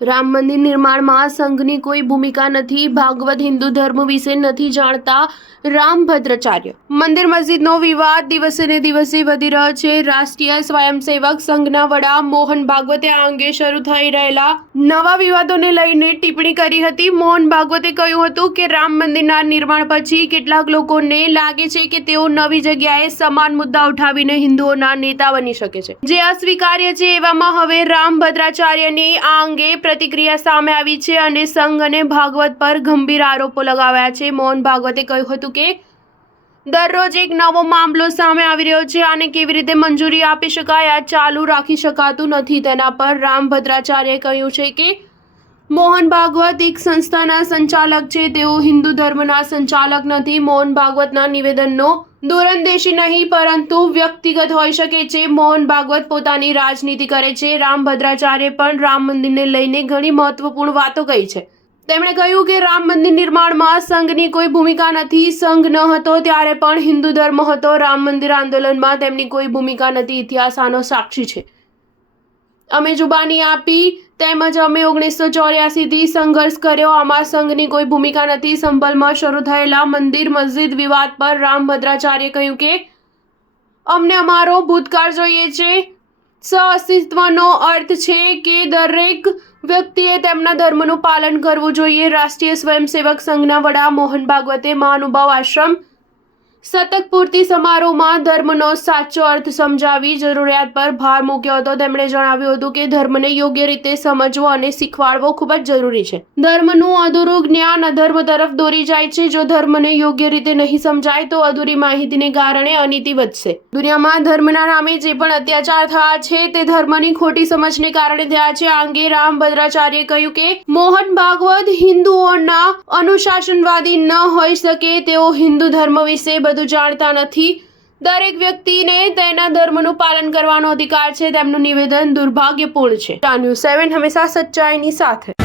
રામ મંદિર નિર્માણમાં સંઘની કોઈ ભૂમિકા નથી, ભાગવત હિન્દુ ધર્મ વિશે નથી જાણતા રામ ભદ્રાચાર્ય. મંદિર મસ્જિદનો વિવાદ દિવસે ને દિવસે વધી રહ્યો છે. રાષ્ટ્રીય સ્વયંસેવક સંઘના વડા મોહન ભાગવતે આ અંગે શરૂ થઈ રહેલા નવા વિવાદોને લઈને ટિપ્પણી કરી હતી. મોહન ભાગવતે કહ્યું હતું કે રામ મંદિરના નિર્માણ પછી કેટલાક લોકોને લાગે છે કે તેઓ નવી જગ્યાએ સમાન મુદ્દા ઉઠાવીને હિન્દુઓના નેતા બની શકે છે, જે અસ્વીકાર્ય છે. એવામાં હવે રામ ભદ્રાચાર્યની આ અંગે પ્રતિક્રિયા સામે આવી છે અને સંઘ અને ભાગવત પર ગંભીર આરોપો લગાવ્યા છે. મોહન ભાગવતે કહ્યું હતું કે દરરોજ એક નવો મામલો સામે આવી રહ્યો છે. આને કેવી રીતે મંજૂરી આપી શકાય? આ ચાલુ રાખી શકાતું નથી. તેના પર રામ ભદ્રાચાર્યએ કહ્યું છે કે મોહન ભાગવત એક સંસ્થાના સંચાલક છે, તેઓ હિન્દુ ધર્મના સંચાલક નથી. મોહન ભાગવતના નિવેદનનો દૂરંદેશી નહીં પરંતુ વ્યક્તિગત હોઈ શકે છે. મોહન ભાગવત પોતાની રાજનીતિ કરે છે. રામ ભદ્રાચાર્ય પણ રામ મંદિરને લઈને ઘણી મહત્વપૂર્ણ વાતો કહી છે. તેમણે કહ્યું કે રામ મંદિર નિર્માણમાં સંઘની કોઈ ભૂમિકા નથી. સંઘ ન હતો ત્યારે પણ હિન્દુ ધર્મ હતો. રામ મંદિર આંદોલનમાં તેમની કોઈ ભૂમિકા નથી. ઇતિહાસ આનો સાક્ષી છે. અમે જુબાની આપી તેમજ અમે 1984થી સંઘર્ષ કર્યો. આમાં સંઘની કોઈ ભૂમિકા નથી. સંભલમાં શરૂ થયેલા મંદિર મસ્જિદ વિવાદ પર રામ ભદ્રાચાર્યએ કહ્યું કે અમને અમારો ભૂતકાળ જોઈએ છે. સહઅસ્તિત્વનો અર્થ છે કે દરેક વ્યક્તિએ તેમના ધર્મનું પાલન કરવું જોઈએ. રાષ્ટ્રીય સ્વયંસેવક સંઘના વડા મોહન ભાગવતે મહાનુભાવ આશ્રમ શતક પૂર્તિ સમારોહમાં ધર્મનો સાચો અર્થ સમજાવી જરૂરિયાત પર ભાર મૂક્યો હતો. તેમણે જણાવ્યું હતું કે ધર્મને યોગ્ય રીતે સમજવો અને શીખવાડવો ખૂબ જ જરૂરી છે. ધર્મનું અધૂરું જ્ઞાન અધર્મ તરફ દોરી જાય છે. જો ધર્મને યોગ્ય રીતે નહીં સમજાય તો અધૂરી માહિતીને કારણે અનીતિ વધશે. દુનિયામાં ધર્મના નામે જે પણ અત્યાચાર થયા છે તે ધર્મની ખોટી સમજને કારણે થયા છે. આ અંગે રામ ભદ્રાચાર્યએ કહ્યું કે મોહન ભાગવત હિન્દુઓના અનુશાસનવાદી ન હોઈ શકે. તેઓ હિન્દુ ધર્મ વિશે બધું જાણતા નથી. દરેક વ્યક્તિને તેના ધર્મનું પાલન કરવાનો અધિકાર છે. તેમનું નિવેદન દુર્ભાગ્યપૂર્ણ છે. ન્યૂઝ 7 હંમેશા સચ્ચાઈની સાથે.